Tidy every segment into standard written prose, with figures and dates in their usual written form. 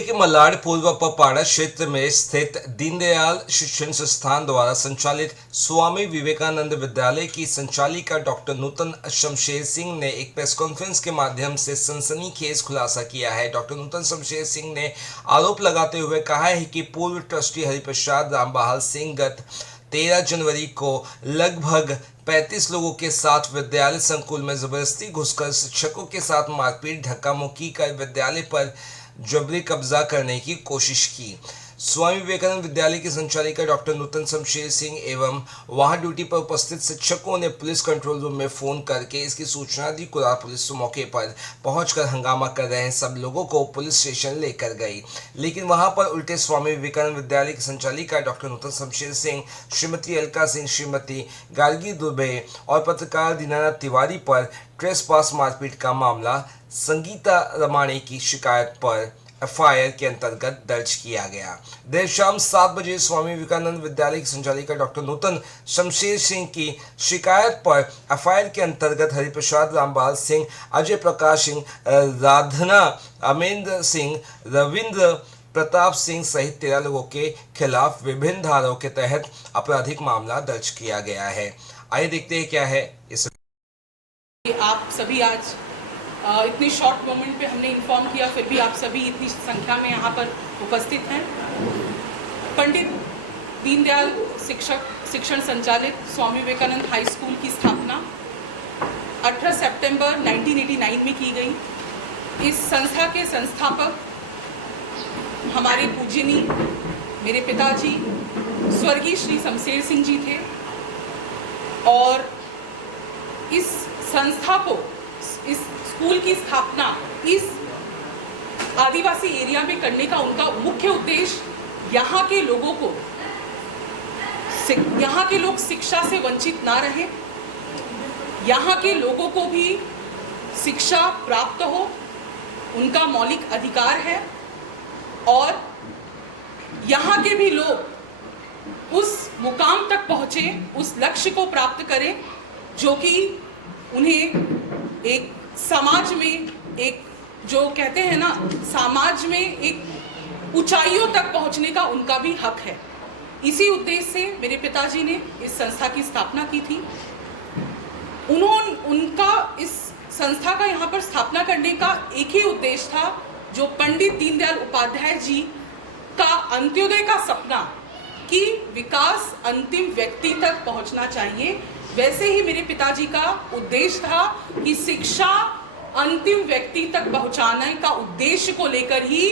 जिले के मलाड पूर्व पपाड़ा क्षेत्र में स्थित दीनदयाल शिक्षण संस्थान द्वारा संचालित स्वामी विवेकानंद विद्यालय की संचालिका डॉक्टर नूतन शमशेर सिंह ने एक प्रेस कॉन्फ्रेंस के माध्यम से सनसनीखेज खुलासा किया है। डॉक्टर नूतन शमशेर सिंह ने आरोप लगाते हुए कहा है कि पूर्व ट्रस्टी हरिप्रसाद रामबहाल सिंह गत 13 जनवरी को लगभग 35 लोगों के साथ विद्यालय संकुल में जबरदस्ती घुसकर शिक्षकों के साथ मारपीट धक्का मुक्की कर विद्यालय पर जबरी कब्जा करने की कोशिश की। स्वामी विवेकानंद विद्यालय की संचालिका डॉक्टर नूतन शमशेर सिंह एवं वहां ड्यूटी पर उपस्थित शिक्षकों ने पुलिस कंट्रोल रूम में फोन करके इसकी सूचना दी। कुरार पुलिस मौके पर पहुंचकर हंगामा कर रहे सब लोगों को पुलिस स्टेशन लेकर गई, लेकिन वहां पर उल्टे स्वामी विवेकानंद विद्यालय की संचालिका डॉक्टर नूतन शमशेर सिंह, श्रीमती अलका सिंह, श्रीमती गार्गी दुबे और पत्रकार दीनानाथ तिवारी पर ट्रेसपास मारपीट का मामला संगीता रमाणे की शिकायत पर एफआईआर के अंतर्गत दर्ज किया गया। देर शाम 7 बजे स्वामी विवेकानंद विद्यालय की संचालिका डॉक्टर नूतन शमशेर सिंह की शिकायत पर एफआईआर के अंतर्गत हरिप्रसाद रामबहाल सिंह, अजय प्रकाश सिंह, राधना अमेंद्र सिंह, रविंद्र प्रताप सिंह सहित 13 लोगों के खिलाफ विभिन्न धाराओं के तहत आपराधिक मामला दर्ज किया गया है। आइए देखते हैं क्या है इस। आप सभी आज इतने शॉर्ट मोमेंट पे हमने इन्फॉर्म किया, फिर भी आप सभी इतनी संख्या में यहाँ पर उपस्थित हैं। पंडित दीनदयाल शिक्षण संचालित स्वामी विवेकानंद हाई स्कूल की स्थापना 18 सितंबर 1989 में की गई। इस संस्था के संस्थापक हमारे पूजनीय मेरे पिताजी स्वर्गीय श्री शमशेर सिंह जी थे और इस संस्था को, इस स्कूल की स्थापना इस आदिवासी एरिया में करने का उनका मुख्य उद्देश्य यहाँ के लोग शिक्षा से वंचित ना रहे, यहाँ के लोगों को भी शिक्षा प्राप्त हो, उनका मौलिक अधिकार है और यहाँ के भी लोग उस मुकाम तक पहुँचे, उस लक्ष्य को प्राप्त करें जो कि उन्हें एक समाज में, एक जो कहते हैं ना, समाज में एक ऊंचाइयों तक पहुंचने का उनका भी हक है। इसी उद्देश्य से मेरे पिताजी ने इस संस्था की स्थापना की थी। उनका इस संस्था का यहाँ पर स्थापना करने का एक ही उद्देश्य था, जो पंडित दीनदयाल उपाध्याय जी का अंत्योदय का सपना कि विकास अंतिम व्यक्ति तक पहुंचना चाहिए, वैसे ही मेरे पिताजी का उद्देश्य था कि शिक्षा अंतिम व्यक्ति तक पहुंचाने का उद्देश्य को लेकर ही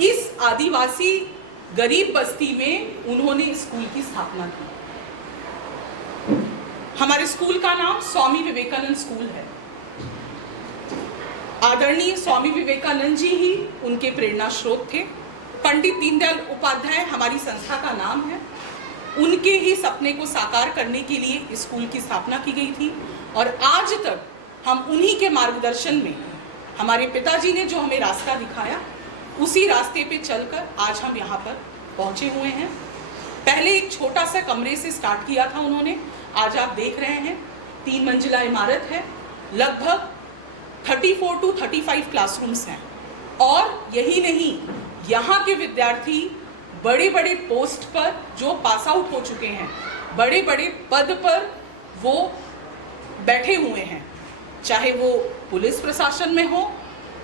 इस आदिवासी गरीब बस्ती में उन्होंने स्कूल की स्थापना की। हमारे स्कूल का नाम स्वामी विवेकानंद स्कूल है। आदरणीय स्वामी विवेकानंद जी ही उनके प्रेरणा स्रोत थे। पंडित दीनदयाल उपाध्याय हमारी संस्था का नाम है। उनके ही सपने को साकार करने के लिए स्कूल की स्थापना की गई थी और आज तक हम उन्हीं के मार्गदर्शन में, हमारे पिताजी ने जो हमें रास्ता दिखाया, उसी रास्ते पे चलकर आज हम यहाँ पर पहुँचे हुए हैं। पहले एक छोटा सा कमरे से स्टार्ट किया था उन्होंने, आज आप देख रहे हैं 3 मंजिला इमारत है, लगभग 34 to 35 क्लासरूम्स हैं और यही नहीं, यहाँ के विद्यार्थी बड़े बड़े पोस्ट पर जो पास आउट हो चुके हैं, बड़े बड़े पद पर वो बैठे हुए हैं, चाहे वो पुलिस प्रशासन में हो,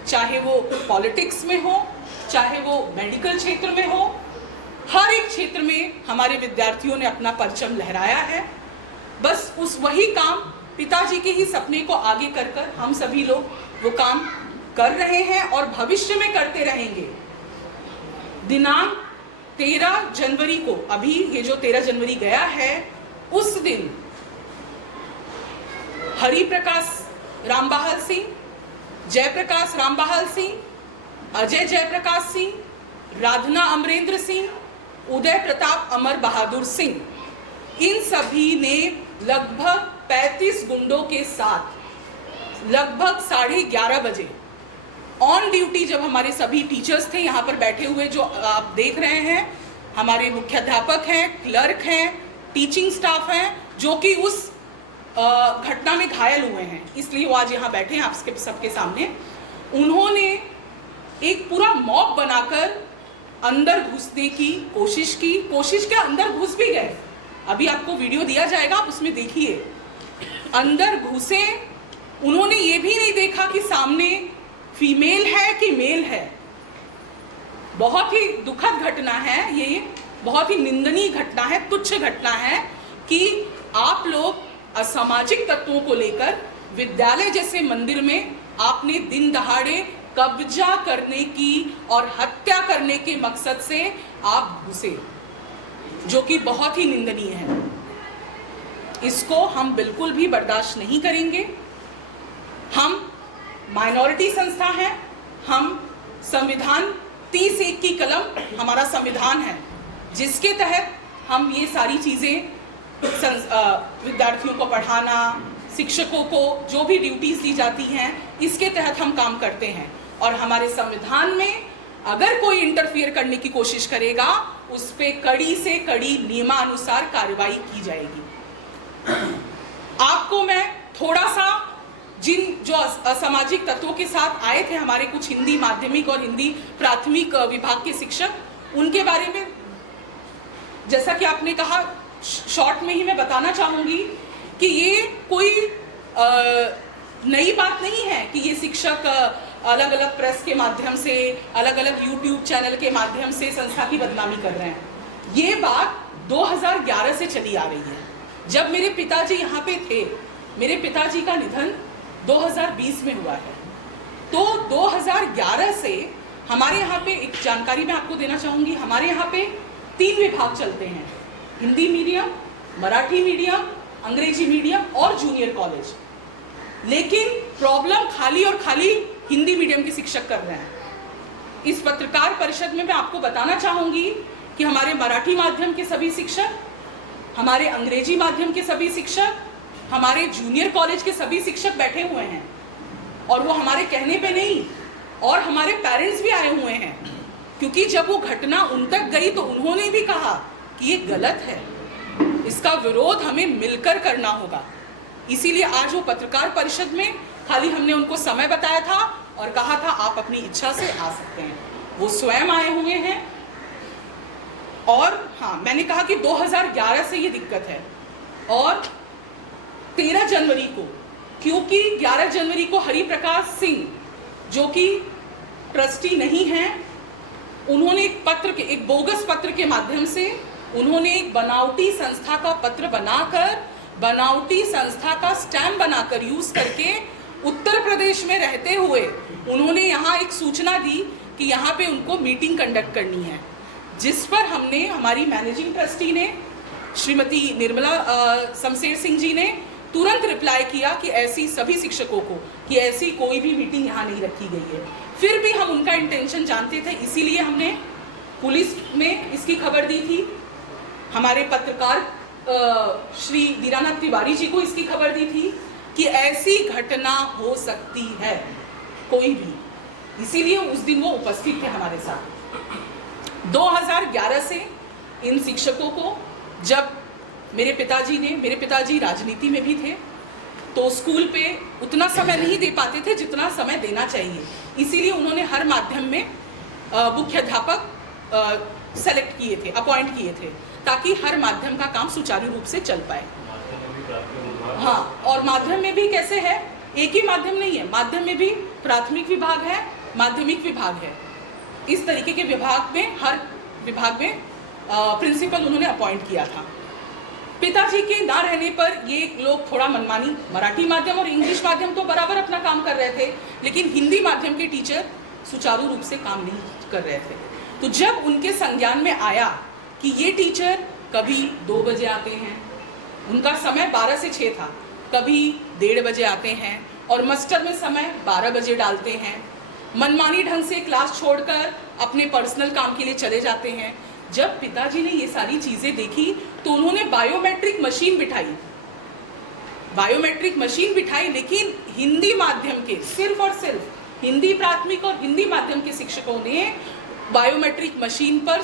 चाहे वो पॉलिटिक्स में हो, चाहे वो मेडिकल क्षेत्र में हो, हर एक क्षेत्र में हमारे विद्यार्थियों ने अपना परचम लहराया है। बस उस वही काम, पिताजी के ही सपने को आगे कर कर हम सभी लोग वो काम कर रहे हैं और भविष्य में करते रहेंगे। दिनांक 13 जनवरी को, अभी ये जो 13 जनवरी गया है, उस दिन हरिप्रकाश रामबहाल सिंह, जयप्रकाश रामबहाल सिंह, अजय जयप्रकाश सिंह, राधना अमरेंद्र सिंह, उदय प्रताप अमर बहादुर सिंह, इन सभी ने लगभग 35 गुंडों के साथ लगभग 11:30 बजे ऑन ड्यूटी, जब हमारे सभी टीचर्स थे यहाँ पर बैठे हुए, जो आप देख रहे हैं, हमारे मुख्याध्यापक हैं, क्लर्क हैं, टीचिंग स्टाफ हैं, जो कि उस घटना में घायल हुए हैं, इसलिए वो आज यहाँ बैठे हैं आप सबके सामने। उन्होंने एक पूरा मॉब बनाकर अंदर घुसने की कोशिश की, कोशिश के अंदर घुस भी गए। अभी आपको वीडियो दिया जाएगा, आप उसमें देखिए। अंदर घुसे, उन्होंने ये भी नहीं देखा कि सामने फीमेल है कि मेल है। बहुत ही दुखद घटना है ये, बहुत ही निंदनीय घटना है, तुच्छ घटना है कि आप लोग असामाजिक तत्वों को लेकर विद्यालय जैसे मंदिर में आपने दिन दहाड़े कब्जा करने की और हत्या करने के मकसद से आप घुसे, जो कि बहुत ही निंदनीय है। इसको हम बिल्कुल भी बर्दाश्त नहीं करेंगे। हम माइनॉरिटी संस्था है, हम संविधान 30(1) की कलम हमारा संविधान है, जिसके तहत हम ये सारी चीज़ें विद्यार्थियों को पढ़ाना, शिक्षकों को जो भी ड्यूटीज दी जाती हैं, इसके तहत हम काम करते हैं। और हमारे संविधान में अगर कोई इंटरफियर करने की कोशिश करेगा, उस पर कड़ी से कड़ी नियमानुसार कार्रवाई की जाएगी। आपको मैं थोड़ा सा जिन जो असामाजिक तत्वों के साथ आए थे हमारे कुछ हिंदी माध्यमिक और हिंदी प्राथमिक विभाग के शिक्षक, उनके बारे में जैसा कि आपने कहा, शॉर्ट में ही मैं बताना चाहूँगी कि ये कोई नई बात नहीं है कि ये शिक्षक अलग अलग प्रेस के माध्यम से, अलग अलग यूट्यूब चैनल के माध्यम से संस्था की बदनामी कर रहे हैं। ये बात 2011 से चली आ रही है। जब मेरे पिताजी यहाँ पे थे, मेरे पिताजी का निधन 2020 में हुआ है, तो 2011 से हमारे यहाँ पे एक जानकारी मैं आपको देना चाहूँगी। हमारे यहाँ पे 3 विभाग चलते हैं, हिंदी मीडियम, मराठी मीडियम, अंग्रेजी मीडियम और जूनियर कॉलेज। लेकिन प्रॉब्लम खाली और खाली हिंदी मीडियम के शिक्षक कर रहे हैं। इस पत्रकार परिषद में मैं आपको बताना चाहूँगी कि हमारे मराठी माध्यम के सभी शिक्षक, हमारे अंग्रेजी माध्यम के सभी शिक्षक, हमारे जूनियर कॉलेज के सभी शिक्षक बैठे हुए हैं, और वो हमारे कहने पे नहीं, और हमारे पेरेंट्स भी आए हुए हैं, क्योंकि जब वो घटना उन तक गई तो उन्होंने भी कहा कि ये गलत है, इसका विरोध हमें मिलकर करना होगा। इसीलिए आज वो पत्रकार परिषद में खाली हमने उनको समय बताया था और कहा था आप अपनी इच्छा से आ सकते हैं, वो स्वयं आए हुए हैं। और हाँ, मैंने कहा कि 2011 से ये दिक्कत है, और 13 जनवरी को, क्योंकि 11 जनवरी को हरिप्रकाश सिंह जो कि ट्रस्टी नहीं हैं, उन्होंने एक बोगस पत्र के माध्यम से उन्होंने एक बनावटी संस्था का पत्र बनाकर, बनावटी संस्था का स्टैम्प बनाकर यूज करके उत्तर प्रदेश में रहते हुए उन्होंने यहाँ एक सूचना दी कि यहाँ पे उनको मीटिंग कंडक्ट करनी है, जिस पर हमने, हमारी मैनेजिंग ट्रस्टी ने, श्रीमती निर्मला शमशेर सिंह जी ने तुरंत रिप्लाई किया कि ऐसी सभी शिक्षकों को कि ऐसी कोई भी मीटिंग यहाँ नहीं रखी गई है। फिर भी हम उनका इंटेंशन जानते थे, इसीलिए हमने पुलिस में इसकी खबर दी थी, हमारे पत्रकार श्री दीनानाथ तिवारी जी को इसकी खबर दी थी कि ऐसी घटना हो सकती है कोई भी, इसीलिए उस दिन वो उपस्थित थे हमारे साथ। 2011 से इन शिक्षकों को, जब मेरे पिताजी राजनीति में भी थे, तो स्कूल पे उतना समय नहीं दे पाते थे जितना समय देना चाहिए, इसीलिए उन्होंने हर माध्यम में मुख्याध्यापक सेलेक्ट किए थे, अपॉइंट किए थे, ताकि हर माध्यम का काम सुचारू रूप से चल पाए। हाँ, और माध्यम में भी कैसे है, एक ही माध्यम नहीं है, माध्यम में भी प्राथमिक विभाग है, माध्यमिक विभाग है, इस तरीके के विभाग में, हर विभाग में प्रिंसिपल उन्होंने अपॉइंट किया था। पिताजी के ना रहने पर ये लोग थोड़ा मनमानी, मराठी माध्यम और इंग्लिश माध्यम तो बराबर अपना काम कर रहे थे, लेकिन हिंदी माध्यम के टीचर सुचारू रूप से काम नहीं कर रहे थे। तो जब उनके संज्ञान में आया कि ये टीचर कभी 2 बजे आते हैं, उनका समय 12 से 6 था, कभी 1:30 बजे आते हैं, और मास्टर में समय 12 बजे डालते हैं, मनमानी ढंग से क्लास छोड़कर अपने पर्सनल काम के लिए चले जाते हैं। जब पिताजी ने ये सारी चीज़ें देखी तो उन्होंने बायोमेट्रिक मशीन बिठाई, लेकिन हिंदी माध्यम के, सिर्फ और सिर्फ हिंदी प्राथमिक और हिंदी माध्यम के शिक्षकों ने बायोमेट्रिक मशीन पर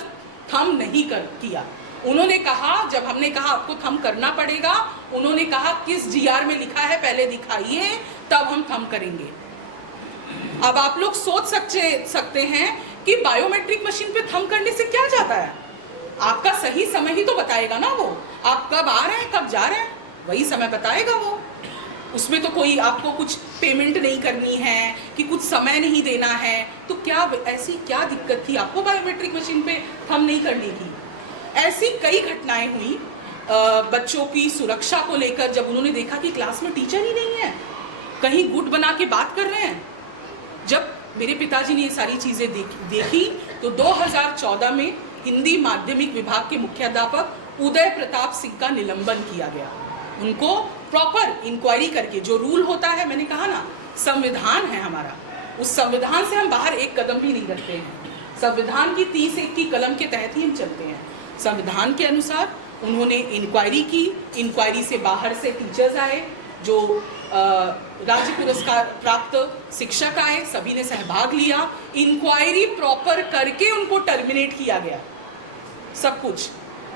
थंब नहीं किया। उन्होंने कहा, जब हमने कहा आपको थंब करना पड़ेगा, उन्होंने कहा किस जीआर में लिखा है पहले दिखाइए, तब हम थंब करेंगे। अब आप लोग सोच सकते हैं कि बायोमेट्रिक मशीन पे थंब करने से क्या जाता है? आपका सही समय ही तो बताएगा ना वो। आप कब आ रहे हैं, कब जा रहे हैं, वही समय बताएगा वो। उसमें तो कोई आपको कुछ पेमेंट नहीं करनी है कि कुछ समय नहीं देना है, तो क्या ऐसी क्या दिक्कत थी आपको बायोमेट्रिक मशीन पे थंब नहीं करने की? ऐसी कई घटनाएं हुई बच्चों की सुरक्षा को लेकर, जब उन्होंने देखा कि क्लास में टीचर ही नहीं है, कहीं गुट बना के बात कर रहे हैं। जब मेरे पिताजी ने ये सारी चीज़ें देखी तो 2014 में हिंदी माध्यमिक विभाग के मुख्याध्यापक उदय प्रताप सिंह का निलंबन किया गया। उनको प्रॉपर इंक्वायरी करके, जो रूल होता है, मैंने कहा ना संविधान है हमारा, उस संविधान से हम बाहर एक कदम भी नहीं रखते हैं। संविधान की 30(1) की कलम के तहत ही हम चलते हैं। संविधान के अनुसार उन्होंने इंक्वायरी की, इंक्वायरी से बाहर से टीचर्स आए, जो राज्य पुरस्कार प्राप्त शिक्षक आए, सभी ने सहभाग लिया, इंक्वायरी प्रॉपर करके उनको टर्मिनेट किया गया, सब कुछ।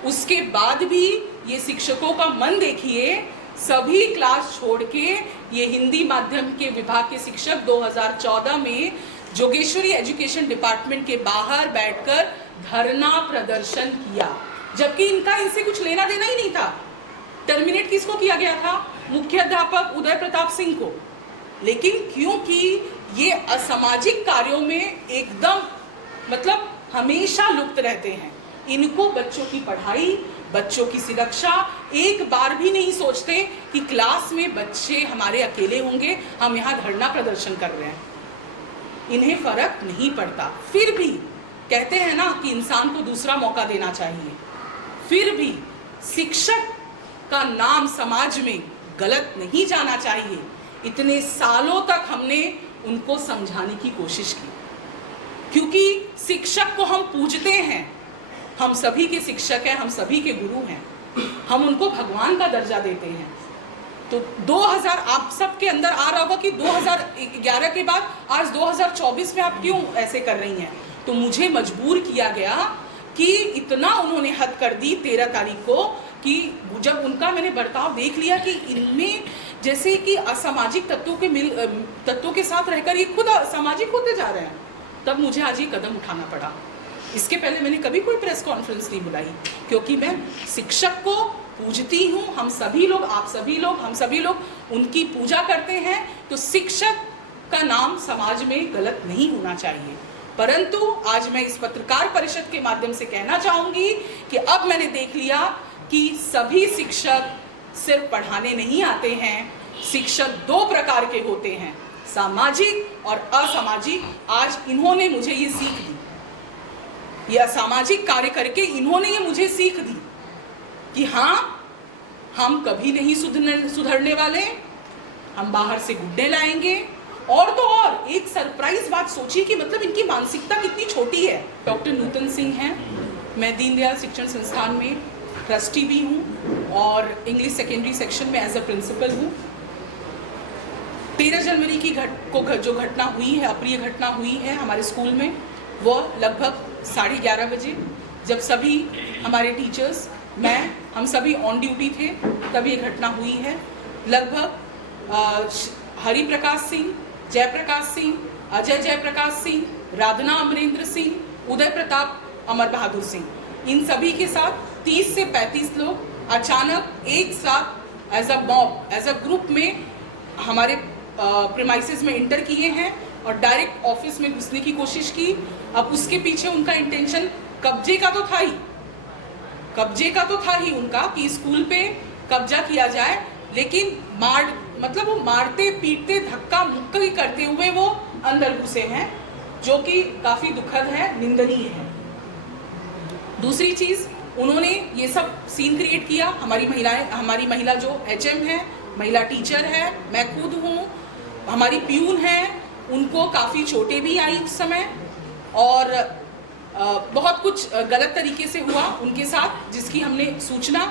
उसके बाद भी ये शिक्षकों का मन देखिए, सभी क्लास छोड़ के ये हिंदी माध्यम के विभाग के शिक्षक 2014 में जोगेश्वरी एजुकेशन डिपार्टमेंट के बाहर बैठकर धरना प्रदर्शन किया, जबकि इनसे कुछ लेना देना ही नहीं था। टर्मिनेट किसको किया गया था? मुख्याध्यापक उदय प्रताप सिंह को। लेकिन क्योंकि ये असामाजिक कार्यों में एकदम मतलब हमेशा लुप्त रहते हैं, इनको बच्चों की पढ़ाई, बच्चों की सुरक्षा एक बार भी नहीं सोचते कि क्लास में बच्चे हमारे अकेले होंगे, हम यहाँ धरना प्रदर्शन कर रहे हैं, इन्हें फर्क नहीं पड़ता। फिर भी कहते हैं ना कि इंसान को दूसरा मौका देना चाहिए। फिर भी शिक्षक का नाम समाज में गलत नहीं जाना चाहिए। इतने सालों तक हमने उनको समझाने की कोशिश की, क्योंकि शिक्षक को हम पूजते हैं, हम सभी के शिक्षक हैं, हम सभी के गुरु हैं, हम उनको भगवान का दर्जा देते हैं। तो 2000 आप सबके अंदर आ रहा होगा कि 2011 के बाद आज 2024 में आप क्यों ऐसे कर रही हैं? तो मुझे मजबूर किया गया कि इतना उन्होंने हद कर दी 13 तारीख को, कि जब उनका मैंने बर्ताव देख लिया कि इनमें जैसे कि असामाजिक तत्वों के साथ रहकर ये खुद असामाजिक होते जा रहे हैं, तब मुझे आज ये कदम उठाना पड़ा। इसके पहले मैंने कभी कोई प्रेस कॉन्फ्रेंस नहीं बुलाई, क्योंकि मैं शिक्षक को पूजती हूँ। हम सभी लोग, आप सभी लोग, हम सभी लोग उनकी पूजा करते हैं। तो शिक्षक का नाम समाज में गलत नहीं होना चाहिए। परंतु आज मैं इस पत्रकार परिषद के माध्यम से कहना चाहूँगी कि अब मैंने देख लिया कि सभी शिक्षक सिर्फ पढ़ाने नहीं आते हैं। शिक्षक 2 प्रकार के होते हैं, सामाजिक और असामाजिक। आज इन्होंने मुझे ये सीख दी, ये असामाजिक कार्य करके इन्होंने ये मुझे सीख दी कि हाँ, हम कभी नहीं सुधरने वाले, हम बाहर से गुड्डे लाएंगे। और तो और एक सरप्राइज बात सोचिए कि मतलब इनकी मानसिकता कितनी छोटी है। डॉक्टर नूतन सिंह हैं, मैं दीनदयाल शिक्षण संस्थान में ट्रस्टी भी हूँ और इंग्लिश सेकेंडरी सेक्शन में एज अ प्रिंसिपल हूँ। 13 जनवरी की जो घटना हुई है, अप्रिय घटना हुई है हमारे स्कूल में, वो लगभग 11:30 बजे, जब सभी हमारे टीचर्स, हम सभी ऑन ड्यूटी थे, तब ये घटना हुई है। लगभग हरि प्रकाश सिंह, जयप्रकाश सिंह, अजय जयप्रकाश सिंह, राधना अमरेंद्र सिंह, उदय प्रताप अमर बहादुर सिंह, इन सभी के साथ 30 से 35 लोग अचानक एक साथ as a mob, as a group में हमारे प्रीमाइसेस में इंटर किए हैं और डायरेक्ट ऑफिस में घुसने की कोशिश की। अब उसके पीछे उनका इंटेंशन कब्जे का तो था ही उनका कि स्कूल पे कब्जा किया जाए, लेकिन वो मारते पीटते धक्का मुक्की करते हुए वो अंदर घुसे हैं, जो कि काफ़ी दुखद है, निंदनीय है। दूसरी चीज़, उन्होंने ये सब सीन क्रिएट किया। हमारी महिला जो HM है, महिला टीचर है, मैं खुद हूँ, हमारी प्यून है, उनको काफ़ी चोटें भी आई उस समय और बहुत कुछ गलत तरीके से हुआ उनके साथ, जिसकी हमने सूचना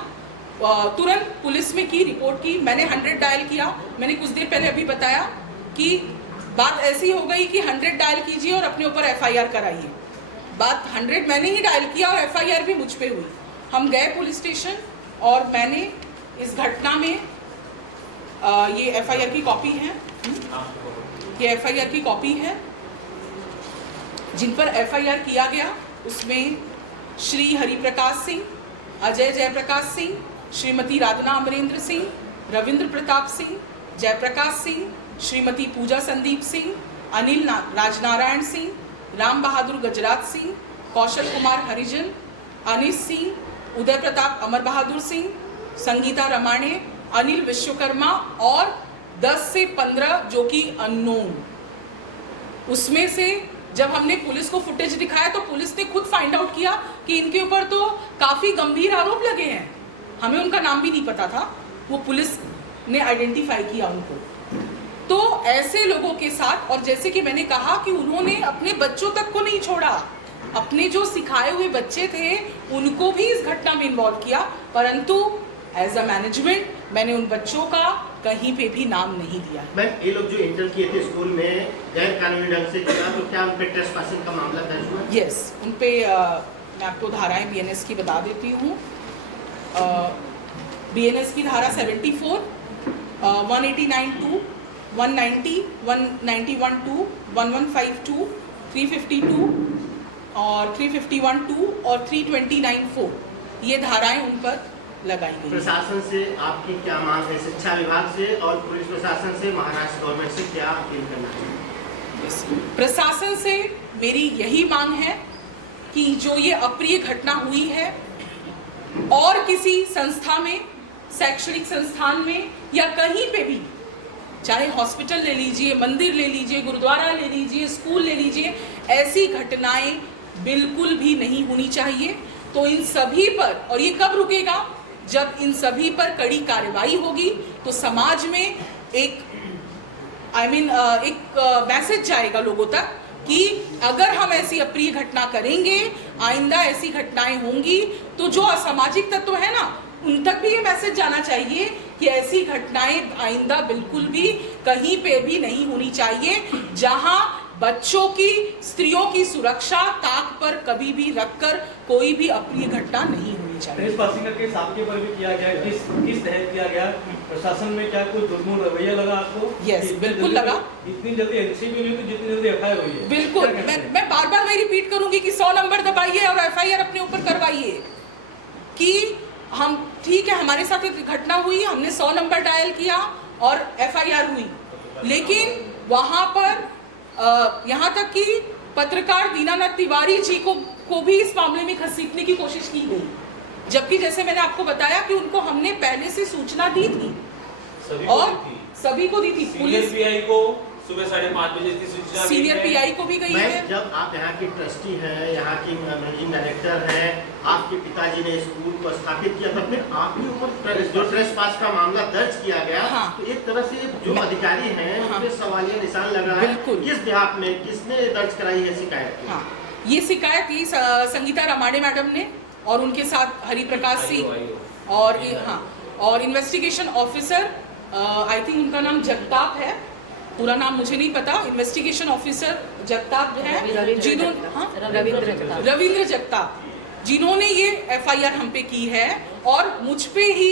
तुरंत पुलिस में की, रिपोर्ट की। मैंने 100 डायल किया। मैंने कुछ देर पहले अभी बताया कि बात ऐसी हो गई कि 100 डायल कीजिए और अपने ऊपर FIR कराइए। बात 100 मैंने ही डायल किया और FIR भी मुझ पे हुई। हम गए पुलिस स्टेशन और मैंने इस घटना में ये FIR की कॉपी है, ये एफआईआर की कॉपी है। जिन पर एफआईआर किया गया उसमें श्री हरिप्रकाश सिंह, अजय जयप्रकाश सिंह, श्रीमती राधना अमरेंद्र सिंह, रविंद्र प्रताप सिंह, जयप्रकाश सिंह, श्रीमती पूजा संदीप सिंह, अनिल राजनारायण सिंह, राम बहादुर गजराज सिंह, कौशल कुमार हरिजन, अनिश सिंह, उदय प्रताप अमर बहादुर सिंह, संगीता रमाणे, अनिल विश्वकर्मा और 10 से 15 जो कि अननोन। उसमें से जब हमने पुलिस को फुटेज दिखाया तो पुलिस ने खुद फाइंड आउट किया कि इनके ऊपर तो काफ़ी गंभीर आरोप लगे हैं। हमें उनका नाम भी नहीं पता था, वो पुलिस ने आइडेंटिफाई किया उनको। तो ऐसे लोगों के साथ, और जैसे कि मैंने कहा कि उन्होंने अपने बच्चों तक को नहीं छोड़ा, अपने जो सिखाए हुए बच्चे थे उनको भी इस घटना में इन्वॉल्व किया, परंतु एज अ मैनेजमेंट मैंने उन बच्चों का कहीं पे भी नाम नहीं लिया। मैम, ये लोग जो एंटर किए थे स्कूल में गैर कानूनी ढंग से किया, तो क्या उन पे ट्रेसपासिंग का मामला दर्ज हुआ? यस, उन पे मैं आपको धाराएं बीएनएस की बता देती हूँ। बीएनएस की धारा 74, 189(2), 190, 191(2), 1152, 352 और 351(2) और 329(4) ये धाराएं उन पर लगाई गई। प्रशासन से आपकी क्या मांग है? शिक्षा विभाग से और पुलिस प्रशासन से, महाराष्ट्र गवर्नमेंट से क्या अपील करना चाहिए? प्रशासन से मेरी यही मांग है कि जो ये अप्रिय घटना हुई है और किसी संस्था में, शैक्षणिक संस्थान में या कहीं पे भी, चाहे हॉस्पिटल ले लीजिए, मंदिर ले लीजिए, गुरुद्वारा ले लीजिए, स्कूल ले लीजिए, ऐसी घटनाएं बिल्कुल भी नहीं होनी चाहिए। तो इन सभी पर, और ये कब रुकेगा? जब इन सभी पर कड़ी कार्रवाई होगी तो समाज में एक मैसेज जाएगा लोगों तक कि अगर हम ऐसी अप्रिय घटना करेंगे, आइंदा ऐसी घटनाएं होंगी, तो जो असामाजिक तत्व है ना, उन तक भी ये मैसेज जाना चाहिए कि ऐसी घटनाएं आइंदा बिल्कुल भी कहीं पे भी नहीं होनी चाहिए, जहां बच्चों की, स्त्रियों की सुरक्षा ताक पर कभी भी रखकर कोई भी अप्रिय घटना नहीं होनी चाहिए। ट्रेसपासिंग का केस आपके ऊपर भी किया गया, किस तहत किया गया? प्रशासन में क्या कोई दुर्गुण रवैया लगा आपको? यस, बिल्कुल लगा। इतनी जल्दी एनसीबी हुई तो जितनी जल्दी एफआईआर हुई है। बिल्कुल, मैं बार बार वही रिपीट करूंगी कि 100 नंबर दबाइए और एफआईआर अपने ऊपर करवाइए कि हम, ठीक है, हमारे साथ एक घटना हुई, हमने 100 नंबर डायल किया और एफआईआर हुई, लेकिन वहां पर यहाँ तक कि पत्रकार दीनानाथ तिवारी जी को भी इस मामले में घसीटने की कोशिश की गई, जबकि जैसे मैंने आपको बताया कि उनको हमने पहले से सूचना दी थी और सभी को दी थी। पुलिस पीआई को सुबह 5:30 बजे की सूचना, सीनियर पीआई को भी गई है। जब आप यहाँ की ट्रस्टी हैं, यहाँ की मैनेजिंग डायरेक्टर हैं, आपके पिताजी ने स्कूल को स्थापित किया, तब फिर आपके ऊपर जो ट्रेसपास का मामला दर्ज किया गया, हाँ। तो एक तरह से जो अधिकारी हैं उन पे सवालिया निशान लग रहा है। किस बिहाफ में, किसने दर्ज कराई है शिकायत? हाँ, ये शिकायत ये संगीता रमाणे मैडम ने और उनके साथ हरिप्रकाश सिंह और इन्वेस्टिगेशन ऑफिसर, आई थिंक उनका नाम जगताप है, पूरा नाम मुझे नहीं पता, इन्वेस्टिगेशन ऑफिसर जगताप है, रविंद्र जगताप, जिन्होंने ये एफआईआर हम पे की है और मुझ पे ही,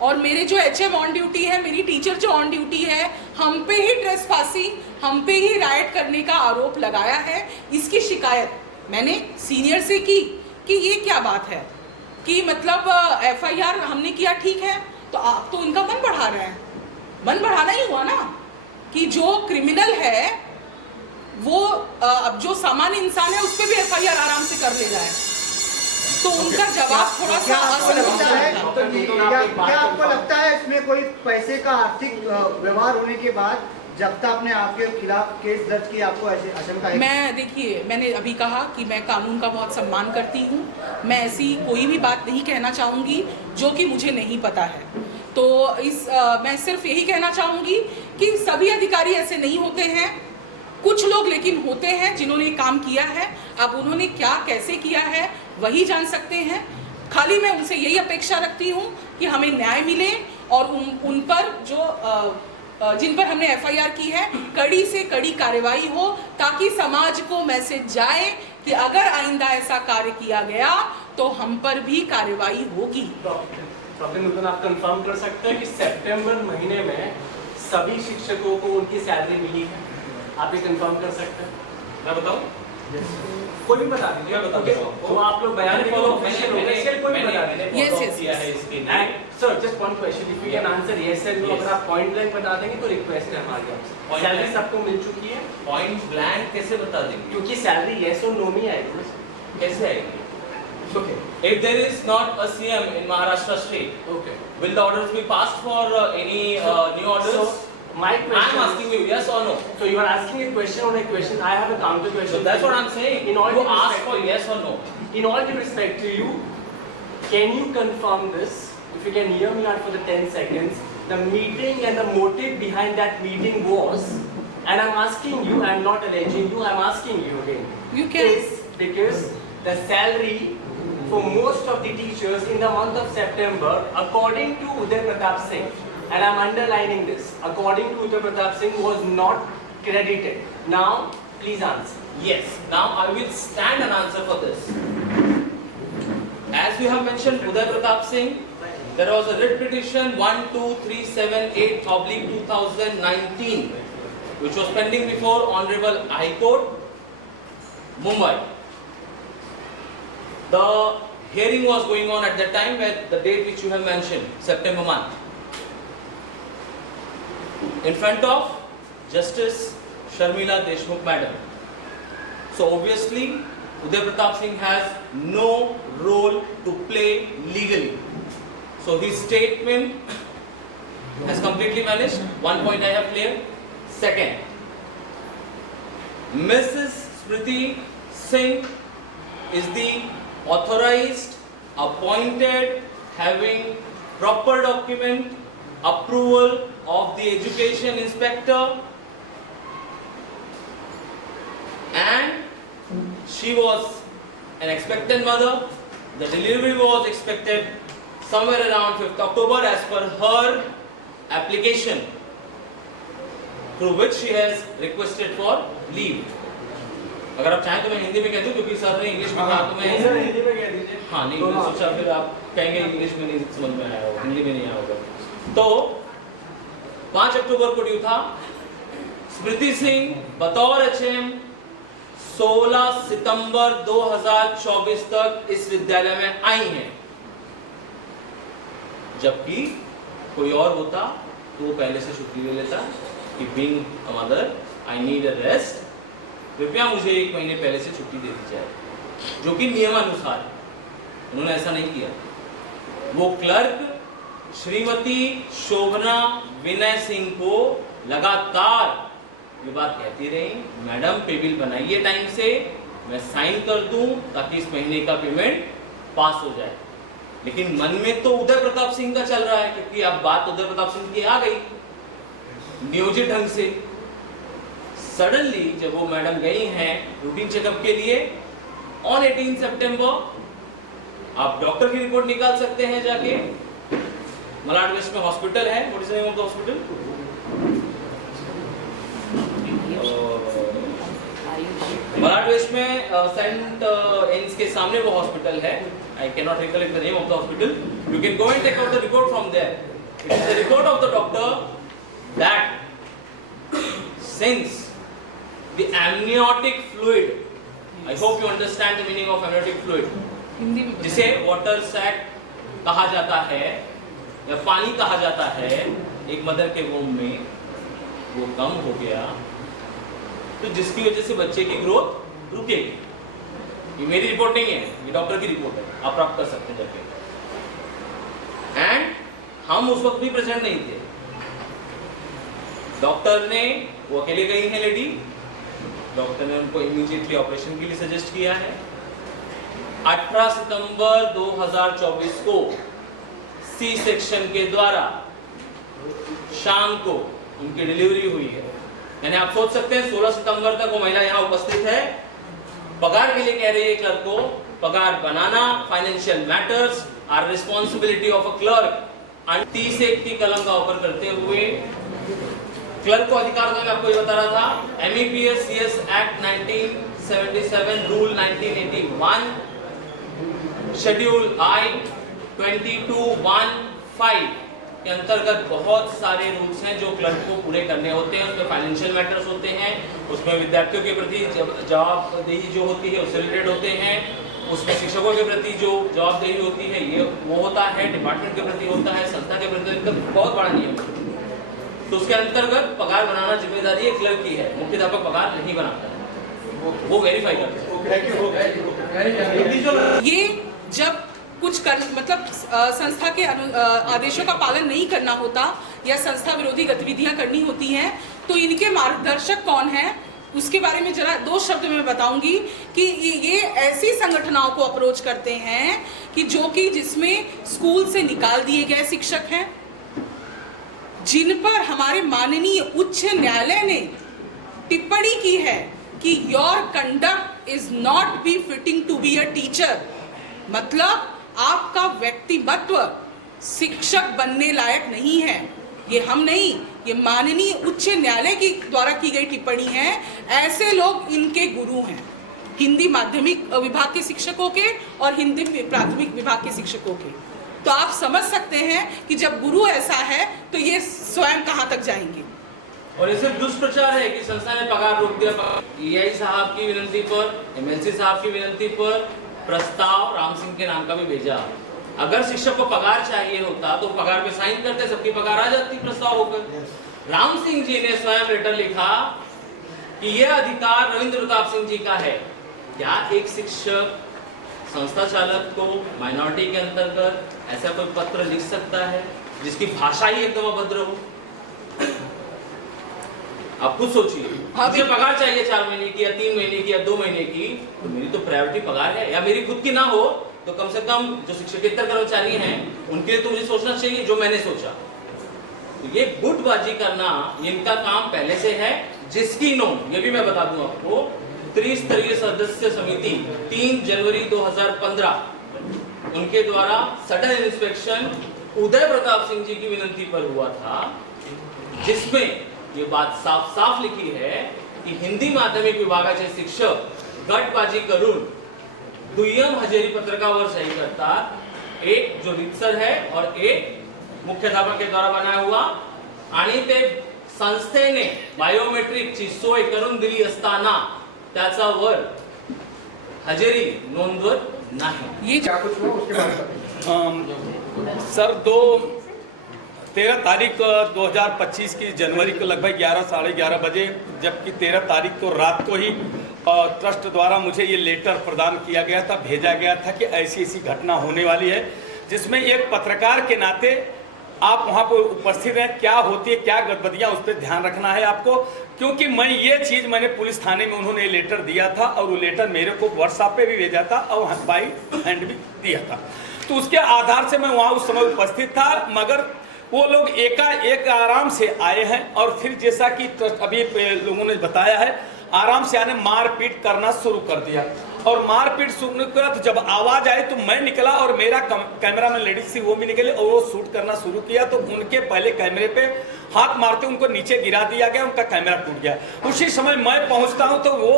और मेरे जो एचएम ऑन ड्यूटी है, मेरी टीचर जो ऑन ड्यूटी है, हम पे ही ट्रेसपासिंग, हम पे ही राइट करने का आरोप लगाया है। इसकी शिकायत मैंने सीनियर से की कि ये क्या बात है कि मतलब एफआईआर हमने किया, ठीक है, तो आप तो इनका मन बढ़ा रहे हैं। मन बढ़ाना ही हुआ ना कि जो क्रिमिनल है वो अब जो सामान्य इंसान है उस पर भी एफआईआर आराम से कर ले जाए, तो उनका जवाब थोड़ा सा क्या आपको लगता है इसमें कोई पैसे का आर्थिक व्यवहार होने के बाद जब तक आपने आपके खिलाफ केस दर्ज किया, आपको ऐसी आशंका है? मैं, देखिए, मैंने अभी कहा कि मैं कानून का बहुत सम्मान करती हूँ, मैं ऐसी कोई भी बात नहीं कहना चाहूँगी जो कि मुझे नहीं पता है। तो मैं सिर्फ यही कहना चाहूँगी कि सभी अधिकारी ऐसे नहीं होते हैं, कुछ लोग लेकिन होते हैं जिन्होंने काम किया है। अब उन्होंने क्या, कैसे किया है, वही जान सकते हैं। खाली मैं उनसे यही अपेक्षा रखती हूँ कि हमें न्याय मिले और उन पर जिन पर हमने एफआईआर की है, कड़ी से कड़ी कार्रवाई हो, ताकि समाज को मैसेज जाए कि अगर आइंदा ऐसा कार्य किया गया तो हम पर भी कार्रवाई होगी। डॉक्टर नूतन, आप कंफर्म कर सकते हैं कि सितंबर महीने में सभी शिक्षकों को उनकी सैलरी मिली है? आप ये कंफर्म कर सकते हैं? मैं बताऊं? कोई भी बता दीजिए। मैं बता देता हूं। तो आप लोग बयान मैंने फॉलो follow- ऑफिशियल मैंने- ऑफिशियल कोई भी मैंने- बता मैंने दीजिए। Yes, follow yes, किया yes. है इसके लिए। And sir just one question, if you can answer yes और नो, Yes. अगर आप पॉइंट ब्लैंक बता देंगे तो रिक्वेस्ट है हमारी आपसे। Point salary blank? सबको मिल चुकी है पॉइंट ब्लैंक कैसे बता देंगे? क्योंकि सैलरी यस और नो में आएगी ना। कैसे आएगी? Okay If there is not a CM in Maharashtra state, okay will the orders be passed for any new orders? So my I am question asking you, yes or no? So you are asking a question on a question. I have a counter question. So that's what I'm saying. In all You due ask respect for to- yes or no. In all due respect to you, can you confirm this? If you can hear me out for the 10 seconds, the meeting and the motive behind that meeting was, and I'm asking you, I'm not alleging you, I'm asking you again. You can. Is because the salary for most of the teachers in the month of September, according to Uday Pratap Singh, and I'm underlining this, according to Uday Pratap Singh, was not credited. Now, please answer. Yes. Now I will stand and answer for this. As we have mentioned, Uday Pratap Singh, there was a writ petition 12378/2019, which was pending before Honorable High Court, Mumbai. The hearing was going on at that time, where the date which you have mentioned, September month, in front of Justice Sharmila Deshmukh Madam. So obviously, Uday Pratap Singh has no role to play legally. So his statement has completely vanished. One point I have cleared. Second, Mrs. Smriti Singh is the authorized, appointed, having proper document, approval of the education inspector, and she was an expectant mother. The delivery was expected somewhere around 5th October as per her application, through which she has requested for leave. अगर आप चाहें तो मैं हिंदी में कह दूं, क्योंकि sir ने इंग्लिश में कहा तो मैं सर हिंदी में कह दीजिए। हाँ नहीं, मैं सोचा फिर आप कहेंगे इंग्लिश में नहीं समझ में आया होगा, हिंदी में नहीं आया होगा। तो 5 अक्टूबर को ड्यू था। स्मृति सिंह बतौर एचएम 16 सितंबर 2024 तक इस विद्यालय में आई हैं, जबकि कोई और होता तो वो पहले से छुट्टी ले लेता कि being a mother I need a rest, कृपया मुझे 1 महीने पहले से छुट्टी दे दी जाए, जो कि नियमानुसार है। उन्होंने ऐसा नहीं किया। वो क्लर्क श्रीमती शोभना विनय सिंह को लगातार ये बात कहती रही, मैडम पे बिल बनाइए टाइम से, मैं साइन कर दूं ताकि इस महीने का पेमेंट पास हो जाए। लेकिन मन में तो उदय प्रताप सिंह का चल रहा है, क्योंकि अब बात उदय प्रताप सिंह की आ गई नियोजित ढंग से। सडनली जब वो मैडम गई हैं रूटीन चेकअप के लिए ऑन 18 सितंबर, आप डॉक्टर की रिपोर्ट निकाल सकते हैं जाके। मलाड वेस्ट में हॉस्पिटल है, what is the name of the hospital? Malad west में सेंट एन्स के सामने वो हॉस्पिटल है। I can not recollect the name of the hospital. You can go and take out the report from there. It is the report of the doctor that since the amniotic fluid, I hope you understand the meaning of amniotic fluid, Hindi में जिसे water sac कहा जाता है या पानी कहा जाता है एक मदर के वोम में, वो कम हो गया, तो जिसकी वजह से बच्चे की ग्रोथ रुकेगी। ये मेरी रिपोर्ट नहीं है, ये डॉक्टर की रिपोर्ट है, आप प्राप्त कर सकते हैं जाके। एंड हम उस वक्त भी प्रेजेंट नहीं थे। डॉक्टर ने, वो अकेले गई है लेडी, डॉक्टर ने उनको इमीडिएटली ऑपरेशन के लिए सजेस्ट किया है। 18 सितंबर 2024 को सी सेक्शन के द्वारा शाम को उनकी डिलीवरी हुई है। यानी आप सोच सकते हैं 16 सितंबर तक वो महिला यहाँ उपस्थित है, पगार के लिए कह रही है क्लर्क को, पगार बनाना, financial matters are responsibility of a clerk. 30(1) की कलम का ऑफर करते हुए क्लर्क को अधिकार था, मैं आपको ये बता रहा था, MEPS CS act 1977, rule 1981, schedule I 22(1)(5) के अंतर्गत बहुत सारे रूल्स हैं जो क्लर्क को पूरे करने होते हैं। उसमें फाइनेंशियल मैटर्स होते हैं, उसमें विद्यार्थियों के प्रति जवाबदेही जो होती है उससे रिलेटेड होते हैं, उसमें शिक्षकों के प्रति जो जवाबदेही होती है ये वो होता है, डिपार्टमेंट के प्रति होता है, संस्था के प्रति बहुत बड़ा नियम है। तो उसके अंतर्गत पगार बनाना जिम्मेदारी एक क्लर्क की है, मुख्याध्यापक पगार नहीं बनाता है, वो वेरीफाई करता है। ये जब कुछ कर मतलब संस्था के आदेशों का पालन नहीं करना होता या संस्था विरोधी गतिविधियां करनी होती हैं तो इनके मार्गदर्शक कौन है उसके बारे में जरा 2 शब्द में बताऊंगी कि ये ऐसी संगठनों को अप्रोच करते हैं कि जिसमें स्कूल से निकाल दिए गए शिक्षक हैं, जिन पर हमारे माननीय उच्च न्यायालय ने टिप्पणी की है कि your conduct is not be fitting to be a teacher, मतलब आपका व्यक्तिमत्व शिक्षक बनने लायक नहीं है। ये हम नहीं, ये माननीय उच्च न्यायालय की द्वारा की गई टिप्पणी है। ऐसे लोग इनके गुरु हैं, हिंदी माध्यमिक विभाग के शिक्षकों के और हिंदी प्राथमिक विभाग के शिक्षकों के। तो आप समझ सकते हैं कि जब गुरु ऐसा है तो ये स्वयं कहाँ तक जाएंगे। और ये सिर्फ दुष्प्रचार है कि संस्था ने पगार रोक दिया। EI साहब की विनती पर, MLC साहब की विनती पर प्रस्ताव राम सिंह के नाम का भी भेजा। अगर शिक्षक को पगार चाहिए होता तो पगार पे साइन करते, सबकी पगार आ जाती प्रस्ताव होकर। राम सिंह जी ने स्वयं लेटर लिखा कि यह अधिकार रविंद्र प्रताप सिंह जी का है। क्या एक शिक्षक संस्था चालक को माइनॉरिटी के अंतर्गत ऐसा कोई पत्र लिख सकता है जिसकी भाषा ही एकदम अभद्र हो? आप खुद सोचिए, मुझे पगार चाहिए 4 महीने की या 3 महीने की या 2 महीने की, तो मेरी तो प्रायोरिटी पगार है। या मेरी खुद की ना हो तो कम से कम जो शिक्षकेतर कर्मचारी हैं उनके लिए तो मुझे सोचना चाहिए जो मैंने सोचा। तो ये गुटबाजी करना इनका काम पहले से है, जिसकी नोट ये भी मैं बता दूं आपको, त्रिस्तरीय सदस्य समिति 3 जनवरी 2015 उनके द्वारा सडन इंस्पेक्शन उदय प्रताप सिंह जी की विनती पर हुआ था, जिसमें ये बात साफ साफ लिखी है की हिंदी माध्यमिक विभागाचे शिक्षक गटबाजी करून दुय्यम हजेरी पत्रकावर सही करतात, एक जो रितसर है और एक मुख्याध्यापक के द्वारा बनाया हुआ, आणि ते संस्थेने बायोमेट्रिकची सोय करून दिली असताना त्याच्यावर हजेरी नोंदवत नाही। ये क्या कुछ हुआ उसके बाद सर 13 तारीख 2025 की जनवरी को लगभग 11 साढ़े 11 बजे, जबकि 13 तारीख को रात को ही ट्रस्ट द्वारा मुझे ये लेटर प्रदान किया गया था, भेजा गया था कि ऐसी ऐसी घटना होने वाली है, जिसमें एक पत्रकार के नाते आप वहाँ पर उपस्थित हैं, क्या होती है क्या गड़बड़ियाँ उस पर ध्यान रखना है आपको, क्योंकि मैंने पुलिस थाने में उन्होंने लेटर दिया था और वो लेटर मेरे को व्हाट्सएप पे भी भेजा था और बाई हैंड भी दिया था। तो उसके आधार से मैं वहाँ उस समय उपस्थित था, मगर वो लोग एकाएक आराम से आए हैं और फिर जैसा कि अभी लोगों ने बताया है, आराम से आने मारपीट करना शुरू कर दिया और मारपीट शुरू करा। तो जब आवाज आई तो मैं निकला और मेरा कैमरामैन लेडीज थी वो भी निकले और वो शूट करना शुरू किया। तो उनके पहले कैमरे पे हाथ मारते उनको नीचे गिरा दिया गया, उनका कैमरा टूट गया। उसी समय मैं पहुंचता हूं तो वो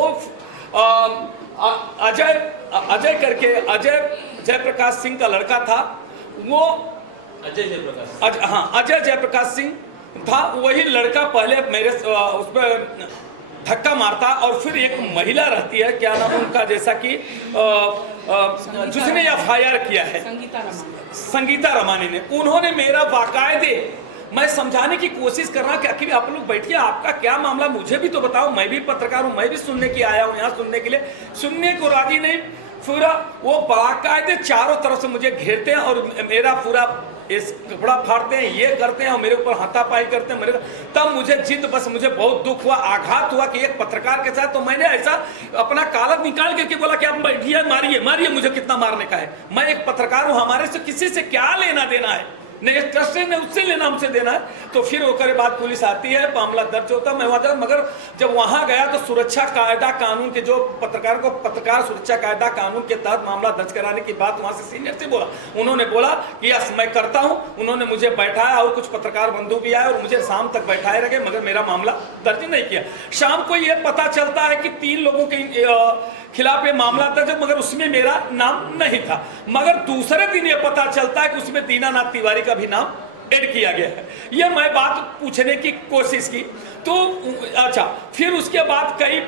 अजय करके अजय जयप्रकाश सिंह का लड़का था, वो अजय जयप्रकाश सिंह था, वही लड़का पहले मेरे उस पर धक्का मारता और फिर एक महिला रहती है, क्या नाम उनका, जैसा कि जिसने FIR किया है संगीता रमानी ने, उन्होंने मेरा बाकायदे, मैं समझाने की कोशिश कर रहा कि आखिर आप लोग बैठिए, आपका क्या मामला मुझे भी तो बताओ, मैं भी पत्रकार हूँ, मैं भी सुनने के आया हूँ यहाँ सुनने के लिए, सुनने को राजी नहीं। पूरा वो बाकायदे चारों तरफ से मुझे घेरते हैं और मेरा पूरा इस कपड़ा फाड़ते हैं, ये करते हैं और मेरे ऊपर हाथापाई करते हैं। तब मुझे बस मुझे बहुत दुख हुआ, आघात हुआ कि एक पत्रकार के साथ, तो मैंने ऐसा अपना कालक निकाल करके बोला कि आप बैठिए, मारिए मारिए, मुझे कितना मारने का है, मैं एक पत्रकार हूँ, हमारे से किसी से क्या लेना देना है, नहीं ट्रस्ट ने उससे लेना हमसे देना है। तो फिर होकर बाद पुलिस आती है, मामला दर्ज होता है, मैं वहाँ, मगर जब वहाँ गया तो सुरक्षा कायदा कानून के जो पत्रकार सुरक्षा कायदा कानून के तहत मामला दर्ज कराने की बात वहाँ से सीनियर से बोला, उन्होंने बोला कि यस मैं करता हूँ, उन्होंने मुझे बैठाया और कुछ पत्रकार बंधु भी आए और मुझे शाम तक बैठाए रखे, मगर मेरा मामला दर्ज नहीं किया। शाम को ये पता चलता है कि 3 लोगों के खिलाफ ये मामला दर्ज, मगर उसमें मेरा नाम नहीं था, मगर दूसरे दिन ये पता चलता है कि उसमें दीनानाथ तिवारी का भी नाम ऐड किया गया है। ये मैं बात पूछने की कोशिश की तो अच्छा, फिर उसके बाद कई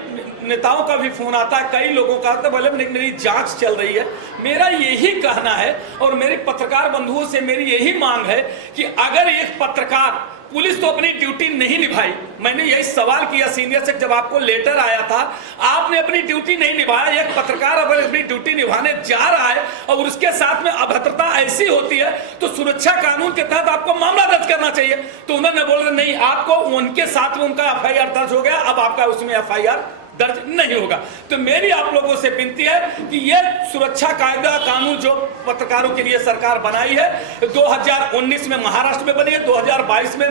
नेताओं का भी फोन आता है, कई लोगों का आता है, बोले मेरी जांच चल रही है। मेरा यही कहना है और मेरे पत्रकार बंधुओं से मेरी यही मांग है कि अगर एक पत्रकार, पुलिस तो अपनी ड्यूटी नहीं निभाई, मैंने यही सवाल किया सीनियर से जब आपको लेटर आया था, आपने अपनी ड्यूटी नहीं निभाया। एक पत्रकार अगर अपनी ड्यूटी निभाने जा रहा है और उसके साथ में अभद्रता ऐसी होती है तो सुरक्षा कानून के तहत आपको मामला दर्ज करना चाहिए। तो उन्होंने बोला नहीं, आपको उनके साथ में उनका FIR दर्ज हो गया, अब आपका उसमें FIR दर्ज नहीं होगा। तो मेरी आप लोगों से विनती है कि ये सुरक्षा कायदा कानून जो पत्रकारों के लिए सरकार बनाई है, 2019 में महाराष्ट्र में बनी है, 2022 में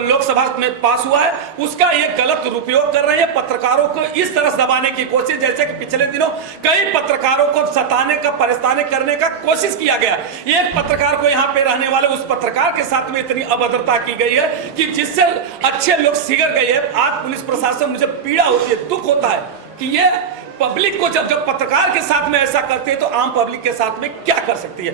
लोकसभा में पास हुआ है, उसका ये गलत दुरुपयोग कर रहे हैं। पत्रकारों को इस तरह दबाने की कोशिश, जैसे कि पिछले दिनों कई पत्रकारों को सताने का, परेशानी करने का कोशिश किया गया। एक पत्रकार को यहाँ पे रहने वाले उस पत्रकार के साथ में इतनी अभद्रता की गई है कि जिससे अच्छे लोग सिगड़ गए हैं। आज पुलिस प्रशासन, मुझे पीड़ा होती है, दुख होता है कि ये पब्लिक को जब पत्रकार के साथ में ऐसा करते हैं तो आम पब्लिक के साथ में क्या कर सकती है।